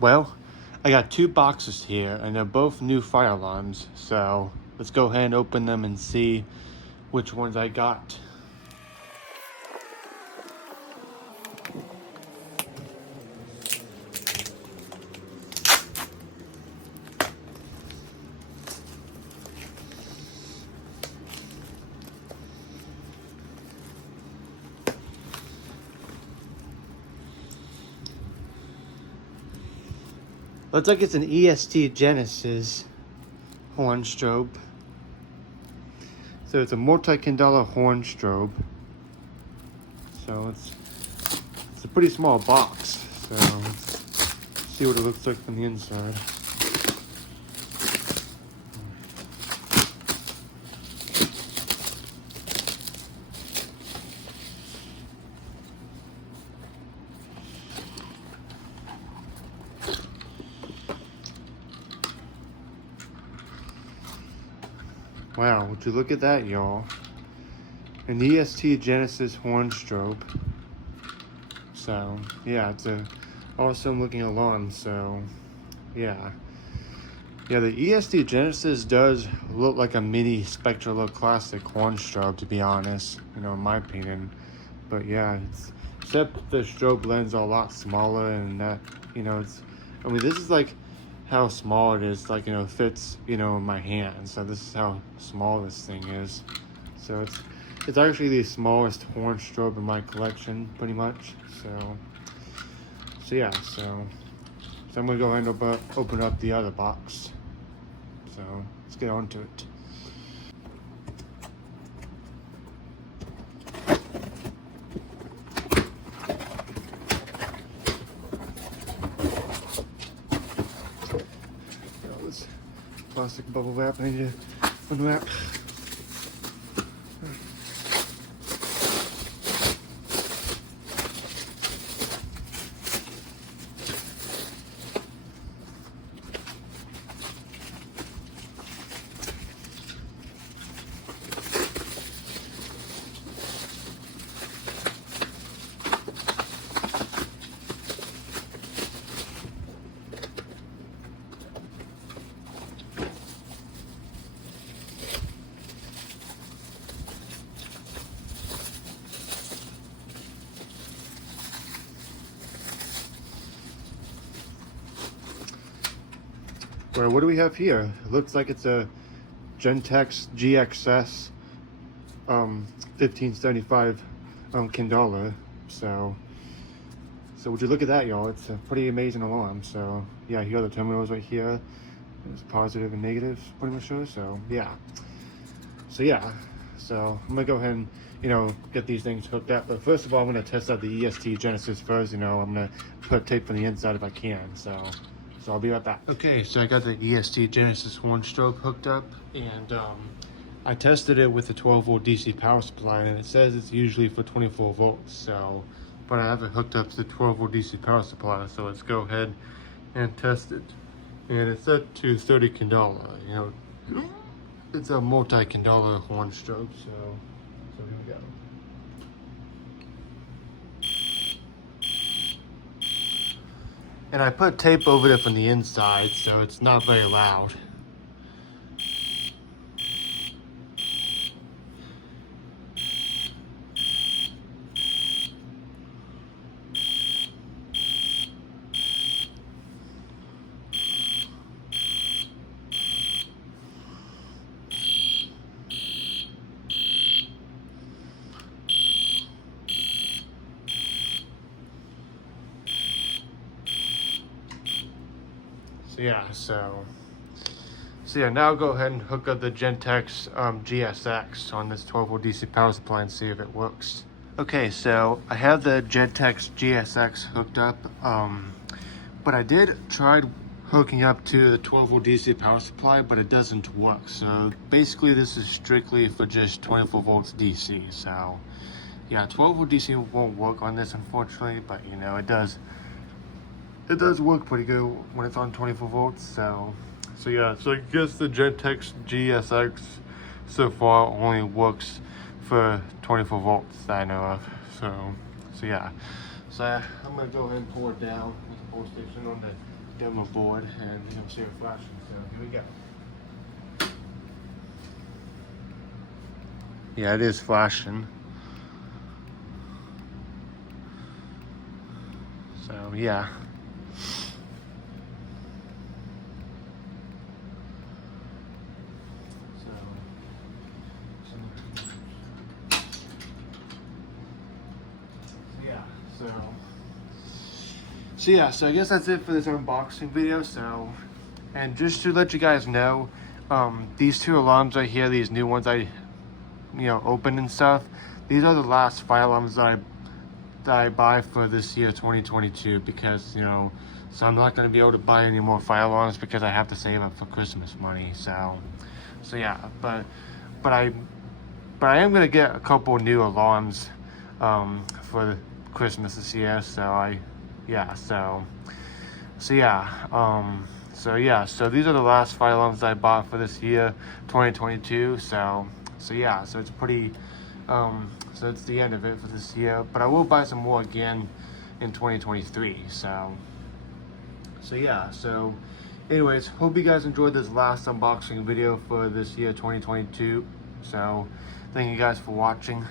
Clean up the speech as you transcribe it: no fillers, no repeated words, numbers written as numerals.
Well, I got two boxes here, and they're both new fire alarms, so let's go ahead and open them and see which ones I got. Looks like it's an EST Genesis horn strobe. So it's a multi-candela horn strobe. So it's a pretty small box. So let's see what it looks like from the inside. Wow, would you look at that, y'all? An EST Genesis horn strobe. So, yeah, it's a awesome looking alarm, so, yeah. Yeah, the ESD Genesis does look like a mini Spectra Classic horn strobe, to be honest, in my opinion. But yeah, except the strobe lens are a lot smaller, and that, this is like how small it is, like, fits, in my hand. So this is how small this thing is. So it's actually the smallest horn strobe in my collection, pretty much. So yeah, so I'm gonna go ahead and open up the other box. So let's get on to it. This plastic bubble wrap I need to unwrap. Well, what do we have here? It looks like it's a Gentex GXS 1575 candela. So would you look at that, y'all? It's a pretty amazing alarm. So yeah, here are the terminals right here. It's positive and negative, pretty much sure. So yeah. So I'm gonna go ahead and get these things hooked up. But first of all, I'm gonna test out the EST Genesis first. I'm gonna put tape from the inside if I can. So I'll be right back. Okay, so I got the EST Genesis horn strobe hooked up, and I tested it with a 12-volt DC power supply, and it says it's usually for 24 volts. So, but I have it hooked up to the 12-volt DC power supply. So let's go ahead and test it. And it's set to 30 candela. It's a multi-candela horn strobe. So here we go. And I put tape over it from the inside, so it's not very loud. So yeah, now I'll go ahead and hook up the Gentex GXS on this 12-volt DC power supply and see if it works. Okay, so I have the Gentex GXS hooked up, but I did try hooking up to the 12-volt DC power supply, but it doesn't work. So basically this is strictly for just 24 volts DC. So yeah, 12-volt DC won't work on this, unfortunately, but it does work pretty good when it's on 24 volts. So yeah, so I guess the Gentex GXS so far only works for 24 volts that I know of. So yeah. So I'm gonna go ahead and pour it down with the pull station on the dim my board, and you'll see it flashing. So here we go. Yeah, it is flashing. So yeah. So I guess that's it for this unboxing video. So, and just to let you guys know, these two alarms right here, these new ones I opened and stuff, these are the last fire alarms that I buy for this year 2022, because so I'm not going to be able to buy any more fire alarms because I have to save up for Christmas money. So yeah, but I am going to get a couple new alarms for Christmas this year. So these are the last fire alarms I bought for this year 2022. So it's pretty so it's the end of it for this year, but I will buy some more again in 2023. So anyways, hope you guys enjoyed this last unboxing video for this year 2022. So thank you guys for watching.